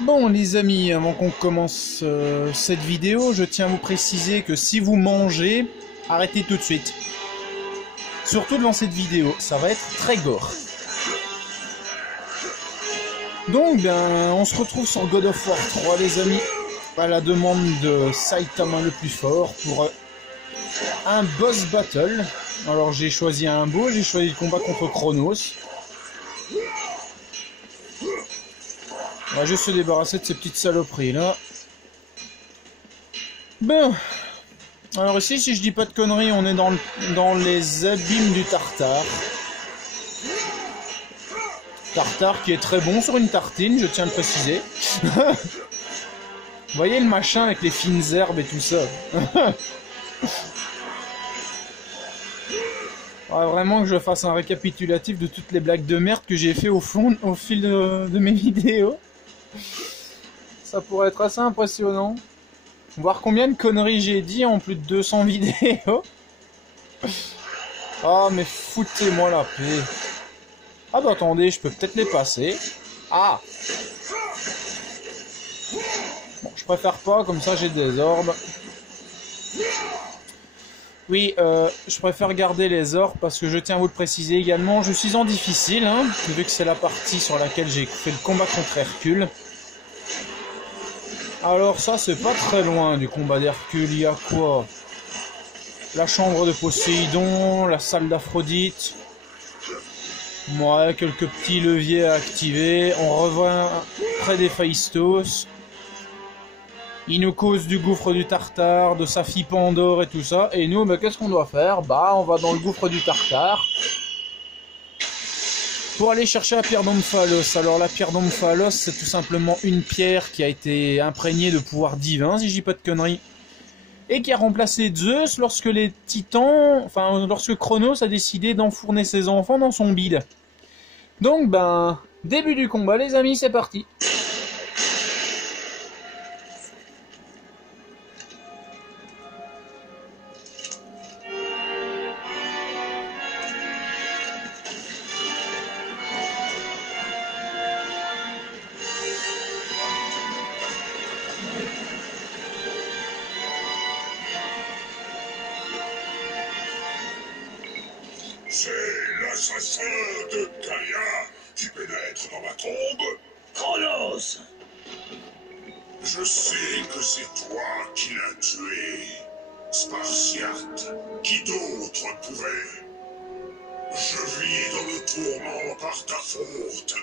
Bon les amis, avant qu'on commence cette vidéo, je tiens à vous préciser que si vous mangez, arrêtez tout de suite. Surtout devant cette vidéo, ça va être très gore. Donc ben, on se retrouve sur God of War 3 les amis, à la demande de Saitama le plus fort pour un boss battle. Alors j'ai choisi un beau, j'ai choisi le combat contre Chronos. On va juste se débarrasser de ces petites saloperies là. Bon. Alors ici, si je dis pas de conneries, on est dans les abîmes du Tartare. Tartare qui est très bon sur une tartine, je tiens à le préciser. Vous voyez le machin avec les fines herbes et tout ça. Ah, vraiment que je fasse un récapitulatif de toutes les blagues de merde que j'ai fait au fil de mes vidéos. Ça pourrait être assez impressionnant. Voir combien de conneries j'ai dit en plus de 200 vidéos. Ah mais foutez-moi la paix. Ah bah attendez, je peux peut-être les passer. Ah. Bon, je préfère pas, comme ça j'ai des orbes. Oui, je préfère garder les orbes parce que je tiens à vous le préciser également. Je suis en difficile, hein, vu que c'est la partie sur laquelle j'ai fait le combat contre Hercule. Alors ça, c'est pas très loin du combat d'Hercule. Il y a quoi? La chambre de Poséidon, la salle d'Aphrodite. Ouais, quelques petits leviers à activer. On revient près des Phaistos. Il nous cause du gouffre du Tartare, de sa fille Pandore et tout ça. Et nous, bah, qu'est-ce qu'on doit faire? Bah, on va dans le gouffre du Tartare pour aller chercher la pierre d'Omphalos. Alors, la pierre d'Omphalos, c'est tout simplement une pierre qui a été imprégnée de pouvoir divin, si je dis pas de conneries. Et qui a remplacé Zeus lorsque les titans, enfin, lorsque Chronos a décidé d'enfourner ses enfants dans son bide. Donc, ben, début du combat, les amis, c'est parti. C'est l'assassin de Gaïa qui pénètre dans ma tombe. Chronos! Je sais que c'est toi qui l'as tué. Spartiate, qui d'autre pouvait? Je vis dans le tourment par ta faute.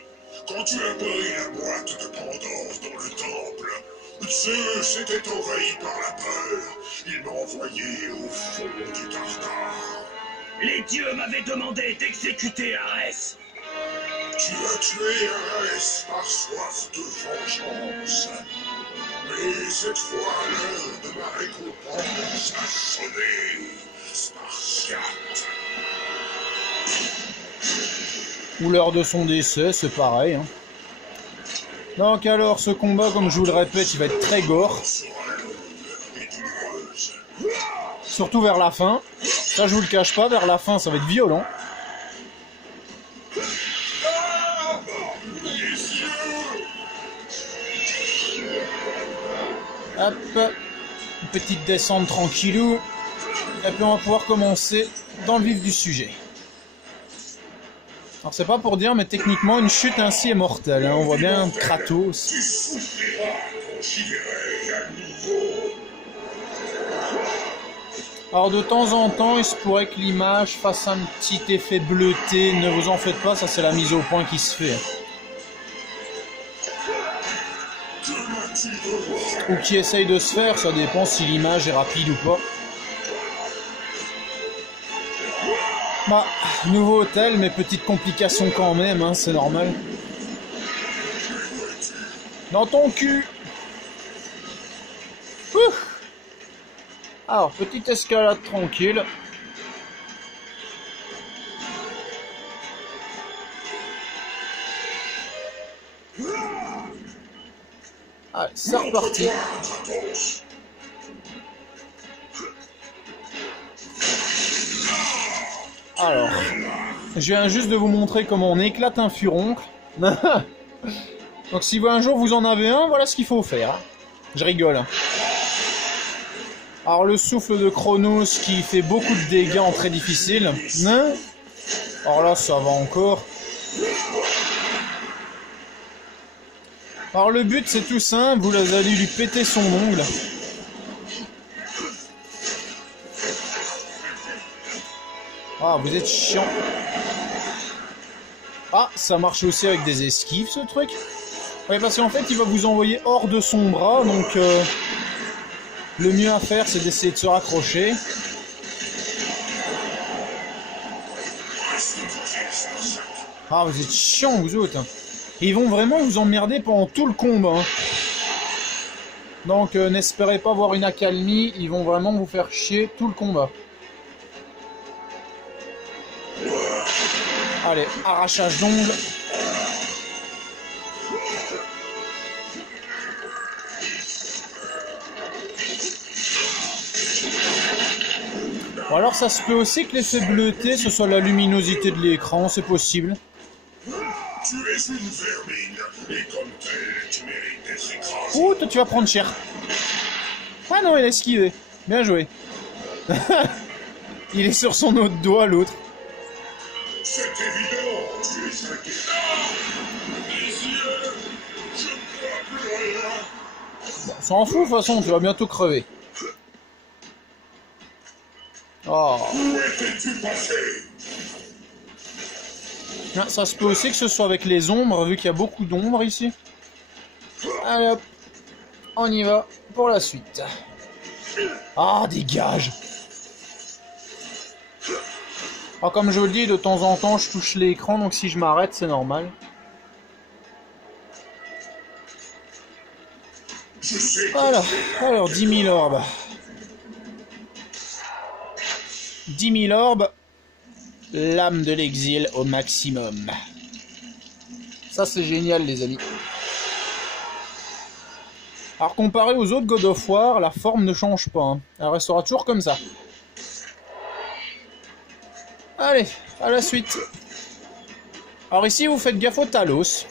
Quand tu as pris la boîte de Pandore dans le temple, Zeus était envahi par la peur. Il m'a envoyé au fond du Tartare. Les dieux m'avaient demandé d'exécuter Arès. Tu as tué Arès par soif de vengeance. Mais cette fois, l'heure de ma récompense a sonné, Spartiate. Ou l'heure de son décès, c'est pareil. Hein. Donc alors, ce combat, comme je vous le répète, il va être très gore. Surtout vers la fin. Ça, je vous le cache pas, vers la fin, ça va être violent. Hop, une petite descente tranquillou. Et puis on va pouvoir commencer dans le vif du sujet. Alors c'est pas pour dire, mais techniquement, une chute ainsi est mortelle. Hein. On voit bien Kratos. Tu souffriras considérer à nouveau. Alors de temps en temps, il se pourrait que l'image fasse un petit effet bleuté. Ne vous en faites pas, ça c'est la mise au point qui se fait. Ou qui essaye de se faire, ça dépend si l'image est rapide ou pas. Bah, nouveau hôtel, mais petite complication quand même, hein, c'est normal. Dans ton cul. Ouf. Alors, petite escalade tranquille. Allez, c'est reparti. Alors, je viens juste de vous montrer comment on éclate un furoncle. Donc si un jour vous en avez un, voilà ce qu'il faut faire. Je rigole. Alors le souffle de Chronos qui fait beaucoup de dégâts en très difficile. Hein? Alors là ça va encore. Alors le but c'est tout simple, vous allez lui péter son ongle. Ah vous êtes chiant. Ah ça marche aussi avec des esquives ce truc. Ouais parce qu'en fait il va vous envoyer hors de son bras donc le mieux à faire c'est d'essayer de se raccrocher. Ah vous êtes chiants vous autres. Ils vont vraiment vous emmerder pendant tout le combat. Hein. Donc n'espérez pas voir une accalmie, ils vont vraiment vous faire chier tout le combat. Allez, arrachage d'ongles. Bon, alors ça se peut aussi que l'effet bleuté ce soit la luminosité de l'écran, c'est possible. Tu es une vermine, et comme telle, tu mérites d'être écrasé. Ouh, toi tu vas prendre cher. Ah non, il a esquivé. Bien joué. Il est sur son autre doigt, l'autre. C'est évident, tu es inquiétant. Mes yeux, je ne vois plus rien. Bon, s'en fout, de toute façon, tu vas bientôt crever. Oh. Où étais-tu passé? Ah, ça se peut aussi que ce soit avec les ombres, vu qu'il y a beaucoup d'ombres ici. Allez hop, on y va pour la suite. Ah, dégage! Alors comme je vous le dis, de temps en temps, je touche l'écran, donc si je m'arrête, c'est normal. Voilà, alors 10 000 orbes. 10 000 orbes. L'âme de l'exil au maximum. Ça c'est génial les amis. Alors comparé aux autres God of War, la forme ne change pas. Hein. Elle restera toujours comme ça. Allez, à la suite. Alors ici vous faites gaffe au Talos.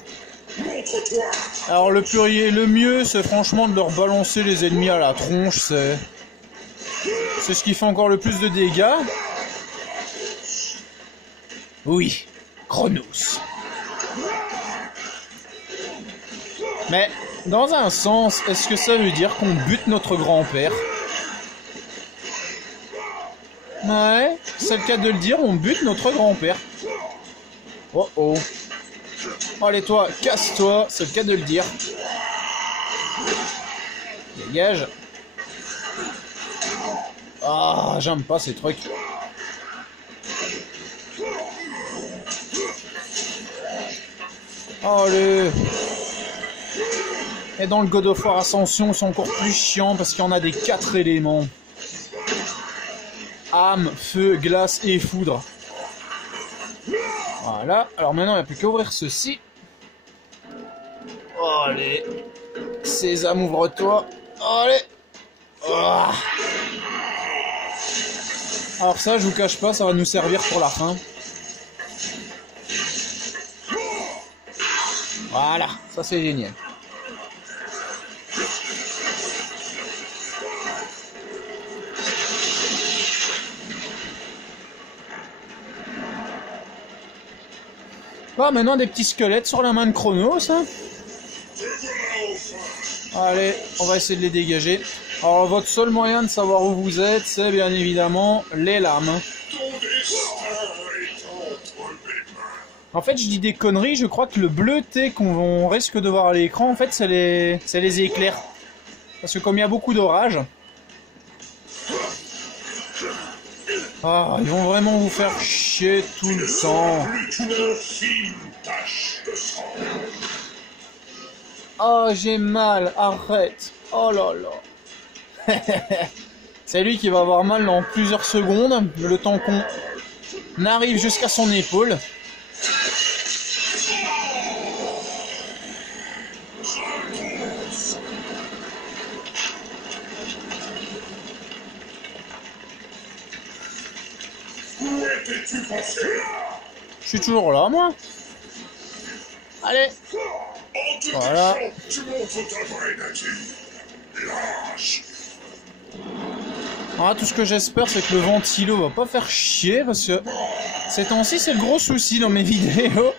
Alors le mieux c'est franchement de leur balancer les ennemis à la tronche. C'est ce qui fait encore le plus de dégâts. Oui, Chronos. Mais, dans un sens, est-ce que ça veut dire qu'on bute notre grand-père? Ouais, c'est le cas de le dire, on bute notre grand-père. Oh oh. Allez toi, casse-toi, c'est le cas de le dire. Dégage. Ah, j'aime pas ces trucs. Allez. Et dans le God of War Ascension, c'est encore plus chiant parce qu'il y en a des 4 éléments. Âme, feu, glace et foudre. Voilà. Alors maintenant, il n'y a plus qu'à ouvrir ceci. Allez. Sésame, ouvre-toi. Allez. Oh. Alors ça, je vous cache pas, ça va nous servir pour la fin. Voilà, ça c'est génial. Ah, maintenant des petits squelettes sur la main de Chronos. Hein. Allez, on va essayer de les dégager. Alors votre seul moyen de savoir où vous êtes, c'est bien évidemment les lames. En fait, je dis des conneries, je crois que le bleuté qu'on risque de voir à l'écran, en fait, c'est les éclairs. Parce que comme il y a beaucoup d'orage... Ah, ils vont vraiment vous faire chier tout le temps. Oh, j'ai mal, arrête. Oh là là. C'est lui qui va avoir mal dans plusieurs secondes, le temps qu'on arrive jusqu'à son épaule. Je suis toujours là, moi. Allez. te Voilà. touchant, tu montres ta vraie nature. Lâche. Ah, tout ce que j'espère, c'est que le ventilo va pas faire chier, parce que ces temps-ci, c'est le gros souci dans mes vidéos.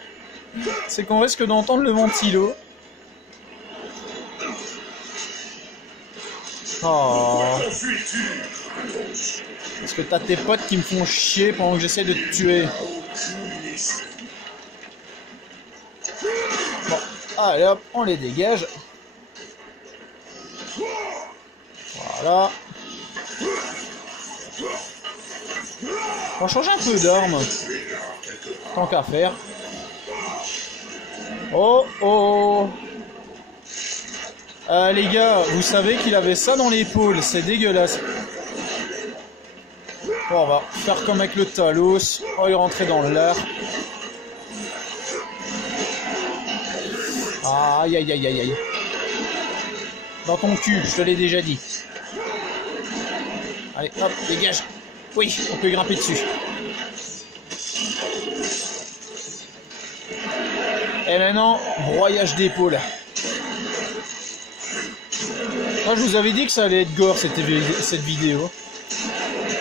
C'est qu'on risque d'entendre le ventilo. Oh. Parce que t'as tes potes qui me font chier pendant que j'essaie de te tuer. Bon, allez hop, on les dégage. Voilà. On va changer un peu d'arme. Tant qu'à faire. Oh oh. Les gars, vous savez qu'il avait ça dans l'épaule, c'est dégueulasse. Bon, on va faire comme avec le Talos. On va y rentrer dans l'air. Aïe aïe aïe aïe aïe. Dans ton cul, je te l'ai déjà dit. Allez, hop, dégage. Oui, on peut grimper dessus. Et maintenant, broyage d'épaule. Moi, je vous avais dit que ça allait être gore cette vidéo.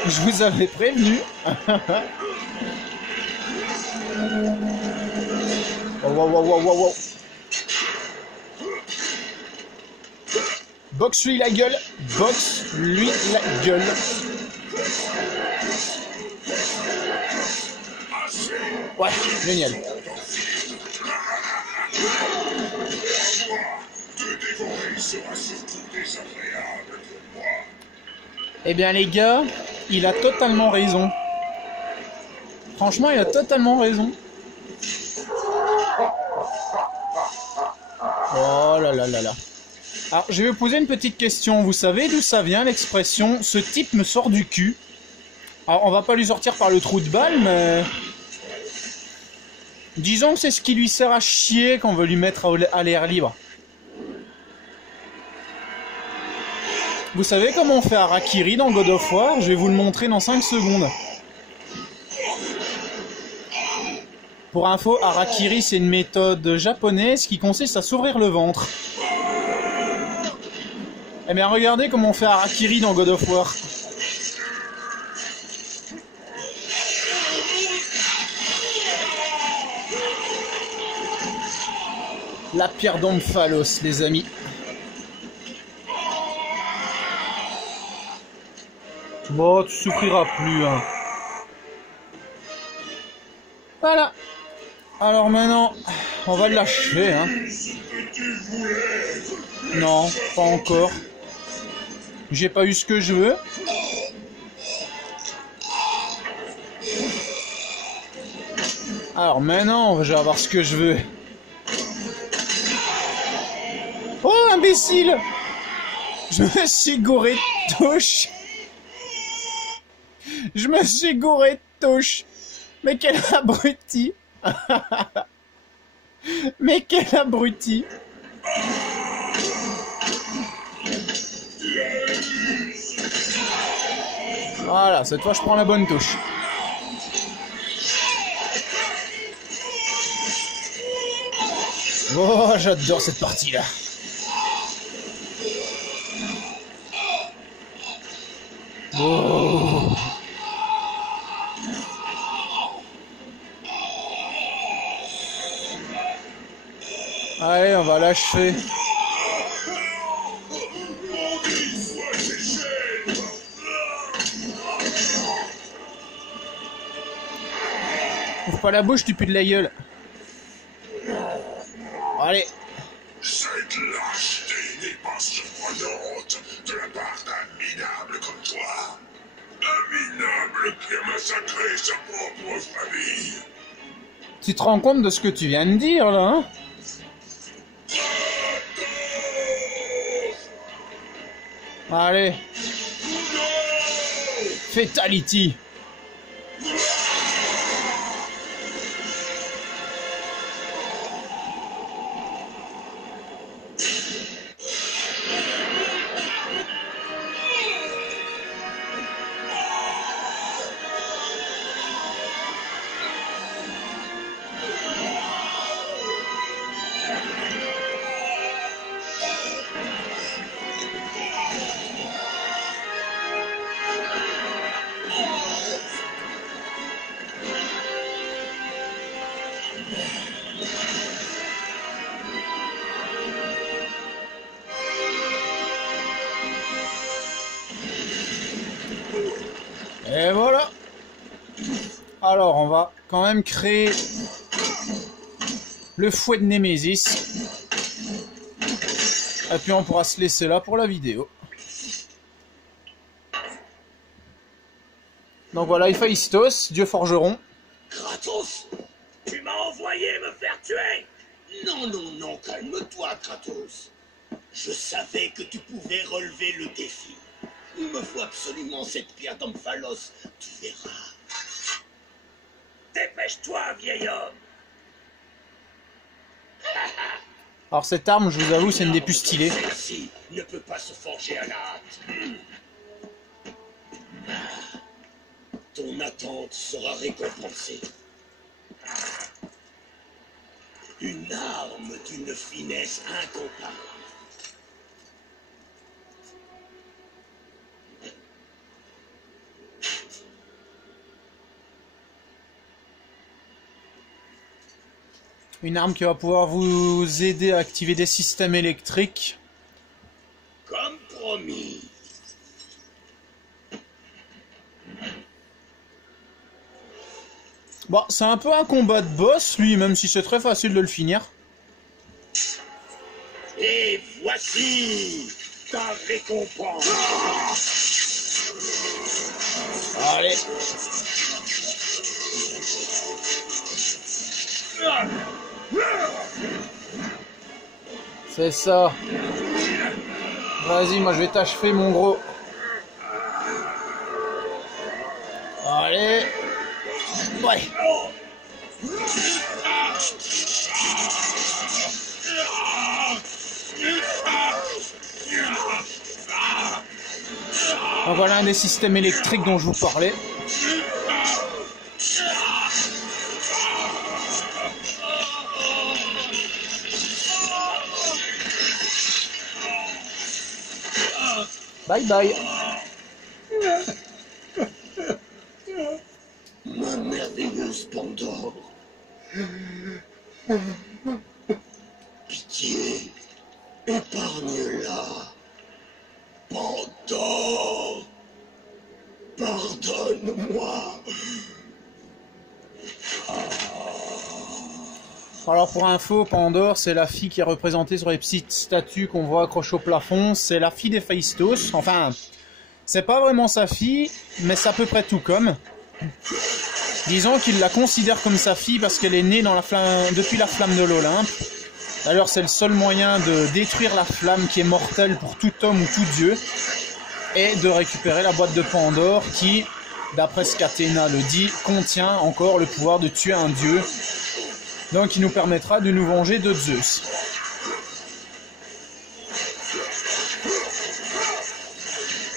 Je vous avais prévenu. Oh, wow, wow, wow, wow, wow. Boxe-lui la gueule. Boxe-lui la gueule. Ouais, génial. Eh bien les gars, il a totalement raison. Franchement, il a totalement raison. Oh là là là là. Alors, je vais vous poser une petite question. Vous savez d'où ça vient l'expression « ce type me sort du cul ». Alors, on va pas lui sortir par le trou de balle, mais... disons que c'est ce qui lui sert à chier qu'on veut lui mettre à l'air libre. Vous savez comment on fait Harakiri dans God of War? Je vais vous le montrer dans 5 secondes. Pour info, Harakiri, c'est une méthode japonaise qui consiste à s'ouvrir le ventre. Eh bien, regardez comment on fait Harakiri dans God of War. La pierre d'Omphalos, les amis. Bon, tu souffriras plus, hein. Voilà. Alors maintenant, on va l'achever, hein. Non, pas encore. J'ai pas eu ce que je veux. Alors maintenant, je vais avoir ce que je veux. Oh, imbécile! Je me suis gouré de touche. Je me suis gouré de touche. Mais quel abruti. Mais quel abruti. Voilà, cette fois je prends la bonne touche. Oh, j'adore cette partie-là. Oh. Allez, on va l'achever. Ouvre pas la bouche, tu pues de la gueule. Allez. Cette lâcheté n'est pas surprenante de la part d'un minable comme toi. Un minable qui a massacré sa propre famille. Tu te rends compte de ce que tu viens de dire, là, hein? Allez. Fatality. Et voilà. Alors, on va quand même créer le fouet de Némésis. Et puis on pourra se laisser là pour la vidéo. Donc voilà, Héphaïstos, dieu forgeron. Kratos, tu m'as envoyé me faire tuer. Non, non, non, calme-toi, Kratos. Je savais que tu pouvais relever le défi. Il me faut absolument cette pierre d'Omphalos, tu verras. Dépêche-toi, vieil homme. Alors cette arme, je vous avoue, c'est une des plus stylées. Celle-ci ne peut pas se forger à la hâte. Ton attente sera récompensée. Une arme d'une finesse incomparable. Une arme qui va pouvoir vous aider à activer des systèmes électriques. Comme promis. Bon, c'est un peu un combat de boss, lui, même si c'est très facile de le finir. Et voici ta récompense. Allez. C'est ça. Vas-y, moi je vais t'achever, mon gros. Allez. Ouais. Donc voilà un des systèmes électriques dont je vous parlais. Bye bye. Ma merveilleuse Pandore. Pitié, épargne-la. Pandore, pardonne-moi. Alors pour info, Pandore, c'est la fille qui est représentée sur les petites statues qu'on voit accrochées au plafond. C'est la fille d'Héphaïstos. Enfin, c'est pas vraiment sa fille, mais c'est à peu près tout comme. Disons qu'il la considère comme sa fille parce qu'elle est née dans la flamme, depuis la flamme de l'Olympe. D'ailleurs, c'est le seul moyen de détruire la flamme qui est mortelle pour tout homme ou tout dieu. Et de récupérer la boîte de Pandore qui, d'après ce qu'Athéna le dit, contient encore le pouvoir de tuer un dieu. Donc il nous permettra de nous venger de Zeus.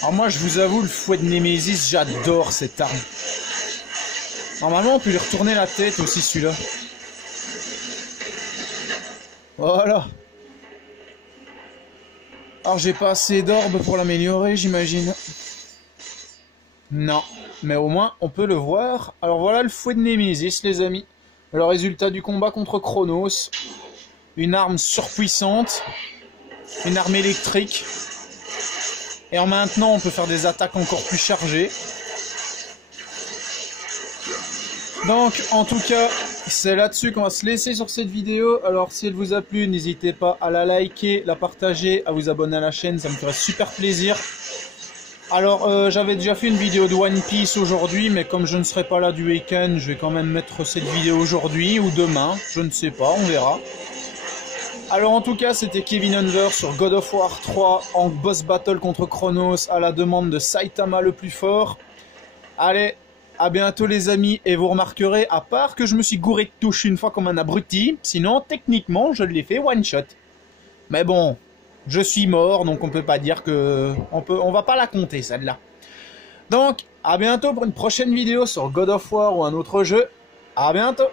Alors moi je vous avoue, le fouet de Némésis, j'adore cette arme. Normalement on peut lui retourner la tête aussi celui-là. Voilà. Alors j'ai pas assez d'orbes pour l'améliorer, j'imagine. Non, mais au moins on peut le voir. Alors voilà le fouet de Némésis, les amis. Le résultat du combat contre Cronos, une arme surpuissante, une arme électrique, et en maintenant on peut faire des attaques encore plus chargées. Donc en tout cas, c'est là-dessus qu'on va se laisser sur cette vidéo. Alors si elle vous a plu, n'hésitez pas à la liker, la partager, à vous abonner à la chaîne, ça me ferait super plaisir. Alors, j'avais déjà fait une vidéo de One Piece aujourd'hui, mais comme je ne serai pas là du week-end, je vais quand même mettre cette vidéo aujourd'hui ou demain, je ne sais pas, on verra. Alors en tout cas, c'était Kevin Unver sur God of War 3 en boss battle contre Cronos à la demande de Saitama le plus fort. Allez, à bientôt les amis, et vous remarquerez, à part que je me suis gouré de touche une fois comme un abruti, sinon techniquement je l'ai fait one shot. Mais bon... Je suis mort, donc on peut pas dire que... On va pas la compter, celle-là. Donc, à bientôt pour une prochaine vidéo sur God of War ou un autre jeu. À bientôt!